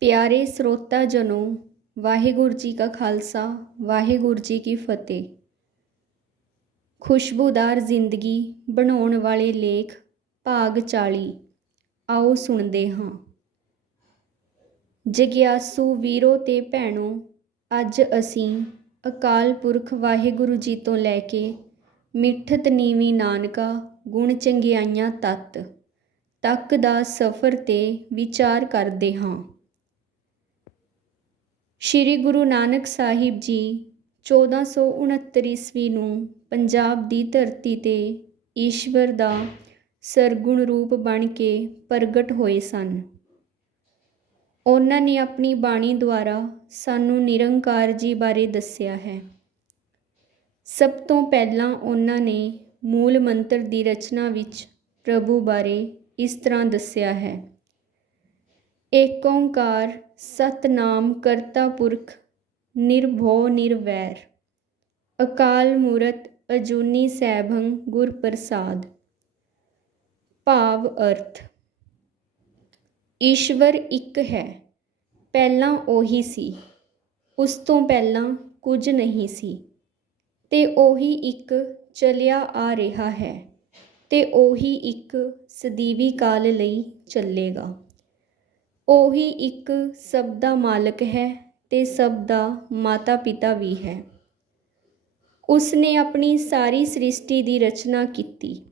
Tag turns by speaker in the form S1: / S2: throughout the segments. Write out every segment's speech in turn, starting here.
S1: ਪਿਆਰੇ ਸਰੋਤਾ ਜਨੋ, ਵਾਹਿਗੁਰੂ ਜੀ ਕਾ ਖਾਲਸਾ, ਵਾਹਿਗੁਰੂ ਜੀ ਕੀ ਫਤਿਹ। ਖੁਸ਼ਬੂਦਾਰ ਜ਼ਿੰਦਗੀ ਬਣਾਉਣ ਵਾਲੇ ਲੇਖ, ਭਾਗ 40 ਆਓ ਸੁਣਦੇ ਹਾਂ। ਜਗਿਆਸੂ ਵੀਰੋ ਤੇ ਭੈਣੋ, ਅੱਜ ਅਸੀਂ ਅਕਾਲ ਪੁਰਖ ਵਾਹਿਗੁਰੂ ਜੀ ਤੋਂ ਲੈ ਕੇ ਮਿੱਠਤ ਨੀਵੀਂ ਨਾਨਕਾ ਗੁਣ ਚੰਗਿਆਈਆਂ ਤਤ ਤੱਕ ਦਾ ਸਫ਼ਰ ਤੇ ਵਿਚਾਰ ਕਰਦੇ ਹਾਂ। ਸ਼੍ਰੀ ਗੁਰੂ ਨਾਨਕ ਸਾਹਿਬ ਜੀ 1469 ਈਸਵੀ ਨੂੰ ਪੰਜਾਬ ਦੀ ਧਰਤੀ ਤੇ ਈਸ਼ਵਰ ਦਾ ਸਰਗੁਣ ਰੂਪ ਬਣ ਕੇ ਪ੍ਰਗਟ ਹੋਏ ਸਨ। ਉਹਨਾਂ ਨੇ ਆਪਣੀ ਬਾਣੀ ਦੁਆਰਾ ਸਾਨੂੰ ਨਿਰੰਕਾਰ ਜੀ ਬਾਰੇ ਦੱਸਿਆ ਹੈ। ਸਭ ਤੋਂ ਪਹਿਲਾਂ ਉਹਨਾਂ ਨੇ ਮੂਲ ਮੰਤਰ ਦੀ ਰਚਨਾ ਵਿੱਚ ਪ੍ਰਭੂ ਬਾਰੇ ਇਸ ਤਰ੍ਹਾਂ ਦੱਸਿਆ ਹੈ। ਏਕ ਓੰਕਾਰ, ਸਤਨਾਮ ਕਰਤਾ ਪੁਰਖ, ਨਿਰਭਉ ਨਿਰਵੈਰ। ਅਕਾਲ ਮੂਰਤ ਅਜੂਨੀ ਸੈਭੰ ਗੁਰ ਪ੍ਰਸਾਦ। ਭਾਵ ਅਰਥ, ਈਸ਼ਵਰ ਇੱਕ ਹੈ, ਪਹਿਲਾਂ ਉਹੀ ਸੀ। ਉਸ ਤੋਂ ਪਹਿਲਾਂ ਕੁਝ ਨਹੀਂ ਸੀ। ਤੇ ਉਹੀ ਇੱਕ ਚਲਿਆ ਆ ਰਿਹਾ ਹੈ ਤੇ ਉਹੀ ਇੱਕ ਸਦੀਵੀ ਕਾਲ ਲਈ ਚੱਲੇਗਾ। ਉਹੀ ਇੱਕ ਸਭ ਦਾ ਮਾਲਕ ਹੈ ਤੇ ਸਭ ਦਾ ਮਾਤਾ ਪਿਤਾ ਵੀ ਹੈ। ਉਸ ਨੇ ਆਪਣੀ ਸਾਰੀ ਸ੍ਰਿਸ਼ਟੀ ਦੀ ਰਚਨਾ ਕੀਤੀ,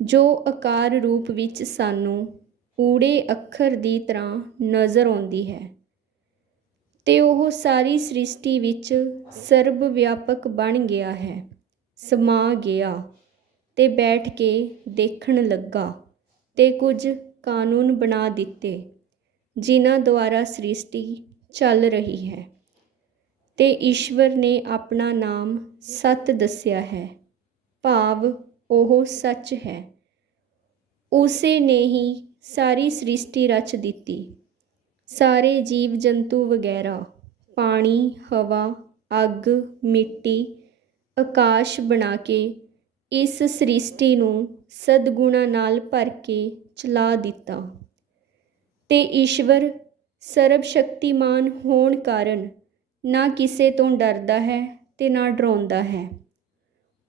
S1: ਜੋ ਆਕਾਰ ਰੂਪ ਵਿੱਚ ਸਾਨੂੰ ਊੜੇ ਅੱਖਰ ਦੀ ਤਰ੍ਹਾਂ ਨਜ਼ਰ ਆਉਂਦੀ ਹੈ ਤੇ ਉਹ ਸਾਰੀ ਸ੍ਰਿਸ਼ਟੀ ਵਿੱਚ ਸਰਬ ਵਿਆਪਕ ਬਣ ਗਿਆ ਹੈ, ਸਮਾ ਗਿਆ ਤੇ ਬੈਠ ਕੇ ਦੇਖਣ ਲੱਗਾ ਤੇ ਕੁਝ ਕਾਨੂੰਨ ਬਣਾ ਦਿੱਤੇ। ਜਿਨ੍ਹਾਂ ਦੁਆਰਾ ਸ੍ਰਿਸ਼ਟੀ ਚੱਲ ਰਹੀ ਹੈ ਤੇ ਈਸ਼ਵਰ ਨੇ ਆਪਣਾ ਨਾਮ ਸਤ ਦੱਸਿਆ ਹੈ। ਭਾਵ ਉਹ ਸੱਚ ਹੈ। ਉਸੇ ਨੇ ਹੀ ਸਾਰੀ ਸ੍ਰਿਸ਼ਟੀ ਰਚ ਦਿੱਤੀ। ਸਾਰੇ ਜੀਵ ਜੰਤੂ ਵਗੈਰਾ, ਪਾਣੀ, ਹਵਾ, ਅੱਗ, ਮਿੱਟੀ, ਆਕਾਸ਼ ਬਣਾ ਕੇ ਇਸ ਸ੍ਰਿਸ਼ਟੀ ਨੂੰ ਸਦਗੁਣਾ ਨਾਲ ਭਰ ਕੇ ਚਲਾ ਦਿੱਤਾ। ਅਤੇ ਈਸ਼ਵਰ ਸਰਬ ਸ਼ਕਤੀਮਾਨ ਹੋਣ ਕਾਰਨ ਨਾ ਕਿਸੇ ਤੋਂ ਡਰਦਾ ਹੈ ਅਤੇ ਨਾ ਡਰਾਉਂਦਾ ਹੈ।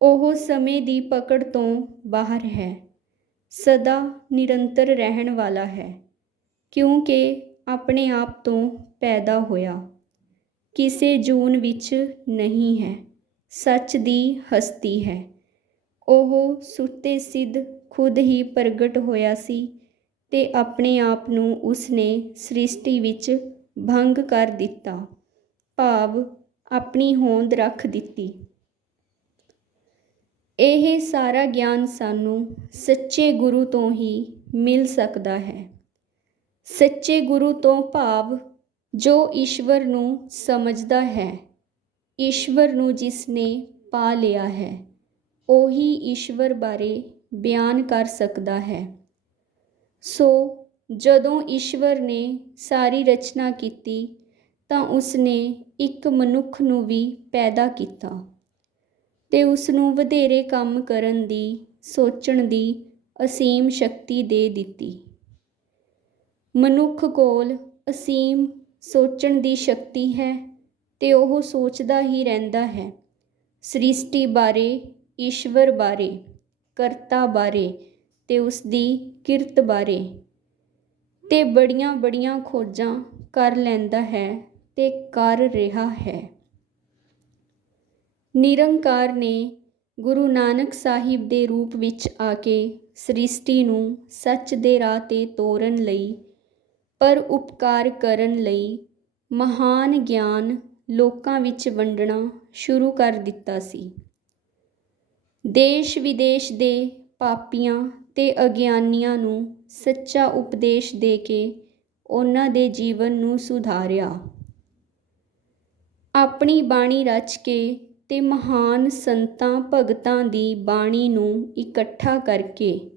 S1: ਉਹ ਸਮੇਂ ਦੀ ਪਕੜ ਤੋਂ ਬਾਹਰ ਹੈ। ਸਦਾ ਨਿਰੰਤਰ ਰਹਿਣ ਵਾਲਾ ਹੈ, ਕਿਉਂਕਿ ਆਪਣੇ ਆਪ ਤੋਂ ਪੈਦਾ ਹੋਇਆ। ਕਿਸੇ ਜੂਨ ਵਿੱਚ ਨਹੀਂ ਹੈ, ਸੱਚ ਦੀ ਹਸਤੀ ਹੈ। ਉਹ ਸੁੱਤੇ ਸਿੱਧ ਖੁਦ ਹੀ ਪ੍ਰਗਟ ਹੋਇਆ ਸੀ ਤੇ ਆਪਣੇ ਆਪ ਨੂੰ ਉਸਨੇ ਸ੍ਰਿਸ਼ਟੀ ਵਿੱਚ ਭੰਗ ਕਰ ਦਿੱਤਾ। ਭਾਵ ਆਪਣੀ ਹੋਂਦ ਰੱਖ ਦਿੱਤੀ। ਇਹ ਸਾਰਾ ਗਿਆਨ ਸਾਨੂੰ ਸੱਚੇ ਗੁਰੂ ਤੋਂ ਹੀ ਮਿਲ ਸਕਦਾ ਹੈ। ਸੱਚੇ ਗੁਰੂ ਤੋਂ ਭਾਵ ਜੋ ਈਸ਼ਵਰ ਨੂੰ ਸਮਝਦਾ ਹੈ, ਈਸ਼ਵਰ ਨੂੰ ਜਿਸ ਨੇ ਪਾ ਲਿਆ ਹੈ, ਉਹੀ ਈਸ਼ਵਰ ਬਾਰੇ ਬਿਆਨ ਕਰ ਸਕਦਾ ਹੈ। ਸੋ ਜਦੋਂ ਈਸ਼ਵਰ ਨੇ ਸਾਰੀ ਰਚਨਾ ਕੀਤੀ ਤਾਂ ਉਸਨੇ ਇੱਕ ਮਨੁੱਖ ਨੂੰ ਵੀ ਪੈਦਾ ਕੀਤਾ ਅਤੇ ਉਸ ਨੂੰ ਵਧੇਰੇ ਕੰਮ ਕਰਨ ਦੀ, ਸੋਚਣ ਦੀ ਅਸੀਮ ਸ਼ਕਤੀ ਦੇ ਦਿੱਤੀ। ਮਨੁੱਖ ਕੋਲ ਅਸੀਮ ਸੋਚਣ ਦੀ ਸ਼ਕਤੀ ਹੈ ਅਤੇ ਉਹ ਸੋਚਦਾ ਹੀ ਰਹਿੰਦਾ ਹੈ। ਸ੍ਰਿਸ਼ਟੀ ਬਾਰੇ, ਈਸ਼ਵਰ ਬਾਰੇ, ਕਰਤਾ ਬਾਰੇ ਤੇ ਉਸ ਦੀ ਕਿਰਤ ਬਾਰੇ। ਅਤੇ ਬੜੀਆਂ ਬੜੀਆਂ ਖੋਜਾਂ ਕਰ ਲੈਂਦਾ ਹੈ ਅਤੇ ਕਰ ਰਿਹਾ ਹੈ। ਨਿਰੰਕਾਰ ਨੇ ਗੁਰੂ ਨਾਨਕ ਸਾਹਿਬ ਦੇ ਰੂਪ ਵਿੱਚ ਆ ਕੇ ਸ੍ਰਿਸ਼ਟੀ ਨੂੰ ਸੱਚ ਦੇ ਰਾਹ ਤੇ ਤੋਰਨ ਲਈ, ਪਰ ਉਪਕਾਰ ਕਰਨ ਲਈ ਮਹਾਨ ਗਿਆਨ ਲੋਕਾਂ ਵਿੱਚ ਵੰਡਣਾ ਸ਼ੁਰੂ ਕਰ ਦਿੱਤਾ ਸੀ। ਦੇਸ਼ ਵਿਦੇਸ਼ ਦੇ ਪਾਪੀਆਂ ਅਤੇ ਅਗਿਆਨੀਆਂ ਨੂੰ ਸੱਚਾ ਉਪਦੇਸ਼ ਦੇ ਕੇ ਉਹਨਾਂ ਦੇ ਜੀਵਨ ਨੂੰ ਸੁਧਾਰਿਆ। ਆਪਣੀ ਬਾਣੀ ਰਚ ਕੇ ਅਤੇ ਮਹਾਨ ਸੰਤਾਂ ਭਗਤਾਂ ਦੀ ਬਾਣੀ ਨੂੰ ਇਕੱਠਾ ਕਰਕੇ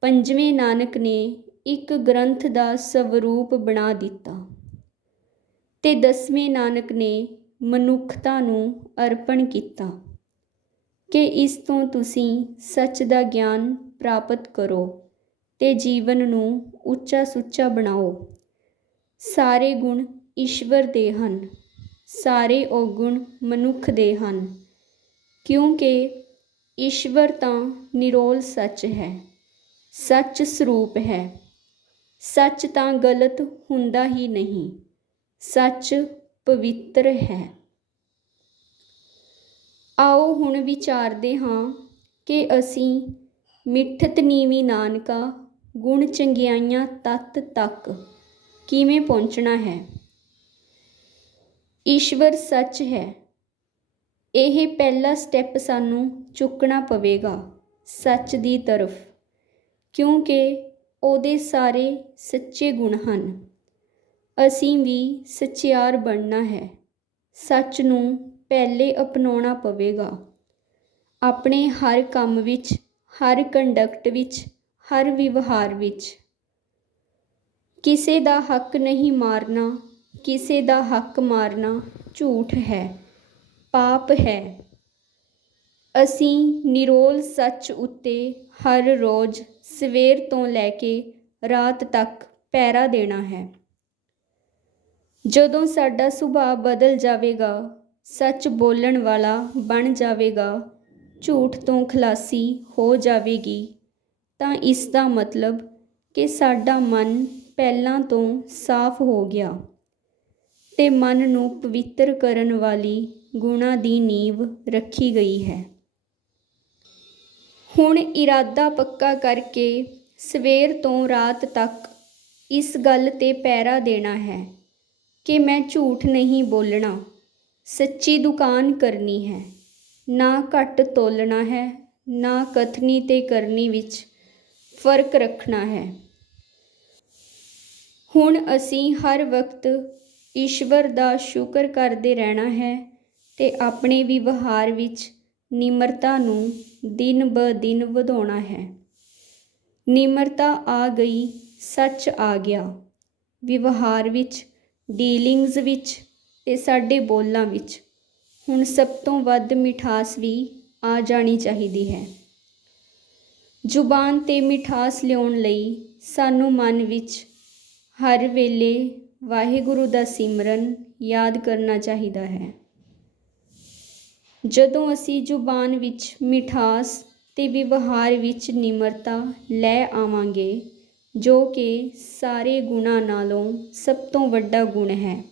S1: ਪੰਜਵੇਂ ਨਾਨਕ ਨੇ ਇੱਕ ਗ੍ਰੰਥ ਦਾ ਸਵਰੂਪ ਬਣਾ ਦਿੱਤਾ ਤੇ ਦਸਵੇਂ ਨਾਨਕ ਨੇ ਮਨੁੱਖਤਾ ਨੂੰ ਅਰਪਣ ਕੀਤਾ ਕਿ ਇਸ ਤੋਂ ਤੁਸੀਂ ਸੱਚ ਦਾ ਗਿਆਨ ਪ੍ਰਾਪਤ ਕਰੋ ਅਤੇ ਜੀਵਨ ਨੂੰ ਉੱਚਾ ਸੁੱਚਾ ਬਣਾਓ। ਸਾਰੇ ਗੁਣ ਈਸ਼ਵਰ ਦੇ ਹਨ। ਸਾਰੇ ਔਗੁਣ ਮਨੁੱਖ ਦੇ ਹਨ। ਕਿਉਂਕਿ ਈਸ਼ਵਰ ਤਾਂ ਨਿਰੋਲ ਸੱਚ ਹੈ। ਸੱਚ ਸਰੂਪ ਹੈ। ਸੱਚ ਤਾਂ ਗਲਤ ਹੁੰਦਾ ਹੀ ਨਹੀਂ। ਸੱਚ ਪਵਿੱਤਰ ਹੈ। ਆਓ ਹੁਣ ਵਿਚਾਰਦੇ ਹਾਂ ਕਿ ਅਸੀਂ ਮਿੱਠਤ ਨੀਵੀਂ ਨਾਨਕਾ, ਗੁਣ ਚੰਗਿਆਈਆਂ ਤਤ ਤੱਕ ਕਿਵੇਂ ਪਹੁੰਚਣਾ ਹੈ? ਈਸ਼ਵਰ ਸੱਚ ਹੈ। ਇਹ ਪਹਿਲਾ ਸਟੈਪ ਸਾਨੂੰ ਚੁੱਕਣਾ ਪਵੇਗਾ ਸੱਚ ਦੀ ਤਰਫ, ਕਿਉਂਕਿ ਉਹਦੇ ਸਾਰੇ ਸੱਚੇ ਗੁਣ ਹਨ। ਅਸੀਂ ਵੀ ਸੱਚਿਆਰ ਬਣਨਾ ਹੈ। ਸੱਚ ਨੂੰ ਪਹਿਲੇ ਅਪਣਾਉਣਾ ਪਵੇਗਾ। ਆਪਣੇ ਹਰ ਕੰਮ ਵਿੱਚ ਹਰ ਕੰਡਕਟ ਵਿੱਚ, ਹਰ ਵਿਵਹਾਰ ਵਿੱਚ। ਕਿਸੇ ਦਾ ਹੱਕ ਨਹੀਂ ਮਾਰਨਾ, ਕਿਸੇ ਦਾ ਹੱਕ ਮਾਰਨਾ ਝੂਠ ਹੈ, ਪਾਪ ਹੈ। ਅਸੀਂ ਨਿਰੋਲ ਸੱਚ ਉੱਤੇ ਹਰ ਰੋਜ਼ ਸਵੇਰ ਤੋਂ ਲੈ ਕੇ ਰਾਤ ਤੱਕ ਪਹਿਰਾ ਦੇਣਾ ਹੈ। ਜਦੋਂ ਸਾਡਾ ਸੁਭਾਅ ਬਦਲ ਜਾਵੇਗਾ, ਸੱਚ ਬੋਲਣ ਵਾਲਾ ਬਣ ਜਾਵੇਗਾ ਝੂਠ ਤੋਂ ਖਲਾਸੀ ਹੋ ਜਾਵੇਗੀ। ਤਾਂ ਇਸ ਦਾ ਮਤਲਬ ਕਿ ਸਾਡਾ ਮਨ ਪਹਿਲਾਂ ਤੋਂ ਸਾਫ਼ ਹੋ ਗਿਆ ਤੇ ਮਨ ਨੂੰ ਪਵਿੱਤਰ ਕਰਨ ਵਾਲੀ ਗੁਣਾ ਦੀ ਨੀਂਵ ਰੱਖੀ ਗਈ ਹੈ। ਹੁਣ ਇਰਾਦਾ ਪੱਕਾ ਕਰਕੇ ਸਵੇਰ ਤੋਂ ਰਾਤ ਤੱਕ ਇਸ ਗੱਲ ਤੇ ਪਹਿਰਾ ਦੇਣਾ ਹੈ ਕਿ ਮੈਂ ਝੂਠ ਨਹੀਂ ਬੋਲਣਾ, ਸੱਚੀ ਦੁਕਾਨ ਕਰਨੀ ਹੈ। ਨਾ ਘੱਟ ਤੋਲਣਾ ਹੈ, ਨਾ ਕਥਨੀ ਤੇ ਕਰਨੀ ਵਿੱਚ ਫ਼ਰਕ ਰੱਖਣਾ ਹੈ। ਹੁਣ ਅਸੀਂ ਹਰ ਵਕਤ ਈਸ਼ਵਰ ਦਾ ਸ਼ੁਕਰ ਕਰਦੇ ਰਹਿਣਾ ਹੈ ਤੇ ਆਪਣੇ ਵਿਵਹਾਰ ਵਿੱਚ ਨਿਮਰਤਾ ਨੂੰ ਦਿਨ ਬ ਦਿਨ ਵਧਾਉਣਾ ਹੈ। ਨਿਮਰਤਾ ਆ ਗਈ, ਸੱਚ ਆ ਗਿਆ। ਵਿਵਹਾਰ ਵਿੱਚ ਡੀਲਿੰਗਸ ਵਿੱਚ ਤੇ ਸਾਡੇ ਬੋਲਾਂ ਵਿੱਚ ਹੁਣ ਸਭ ਤੋਂ ਵੱਧ ਮਿਠਾਸ ਵੀ ਆ ਜਾਣੀ ਚਾਹੀਦੀ ਹੈ। ਜ਼ੁਬਾਨ ਤੇ ਮਿਠਾਸ ਲਿਆਉਣ ਲਈ ਸਾਨੂੰ ਮਨ ਵਿੱਚ ਹਰ ਵੇਲੇ ਵਾਹਿਗੁਰੂ ਦਾ ਸਿਮਰਨ ਯਾਦ ਕਰਨਾ ਚਾਹੀਦਾ ਹੈ। ਜਦੋਂ ਅਸੀਂ ਜ਼ੁਬਾਨ ਵਿੱਚ ਮਿਠਾਸ ਤੇ ਵਿਵਹਾਰ ਵਿੱਚ ਨਿਮਰਤਾ ਲੈ ਆਵਾਂਗੇ, ਜੋ ਕਿ ਸਾਰੇ ਗੁਣਾਂ ਨਾਲੋਂ ਸਭ ਤੋਂ ਵੱਡਾ ਗੁਣ ਹੈ,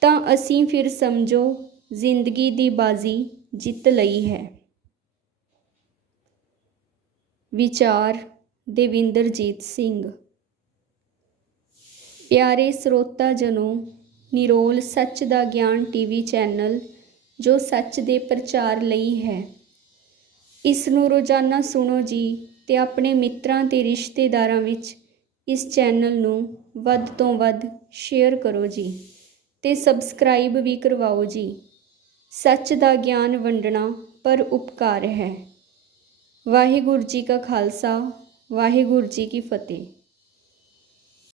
S1: ਤਾਂ ਅਸੀਂ ਫਿਰ ਸਮਝੋ ਜ਼ਿੰਦਗੀ ਦੀ ਬਾਜ਼ੀ ਜਿੱਤ ਲਈ ਹੈ। ਵਿਚਾਰ ਦੇਵਿੰਦਰਜੀਤ ਸਿੰਘ। ਪਿਆਰੇ ਸਰੋਤਾ ਜਨੋ, ਨਿਰੋਲ ਸੱਚ ਦਾ ਗਿਆਨ ਟੀਵੀ ਚੈਨਲ, ਜੋ ਸੱਚ ਦੇ ਪ੍ਰਚਾਰ ਲਈ ਹੈ। ਇਸ ਨੂੰ ਰੋਜ਼ਾਨਾ ਸੁਣੋ ਜੀ ਤੇ ਆਪਣੇ ਮਿੱਤਰਾਂ ਤੇ ਰਿਸ਼ਤੇਦਾਰਾਂ ਵਿੱਚ ਇਸ ਚੈਨਲ ਨੂੰ ਵੱਧ ਤੋਂ ਵੱਧ ਸ਼ੇਅਰ ਕਰੋ ਜੀ ਤੇ ਸਬਸਕ੍ਰਾਈਬ ਵੀ ਕਰਵਾਓ ਜੀ। ਸੱਚ ਦਾ ਗਿਆਨ ਵੰਡਣਾ ਪਰ ਉਪਕਾਰ ਹੈ। ਵਾਹਿਗੁਰੂ ਜੀ ਕਾ ਖਾਲਸਾ, ਵਾਹਿਗੁਰੂ ਜੀ ਕੀ ਫਤਿਹ।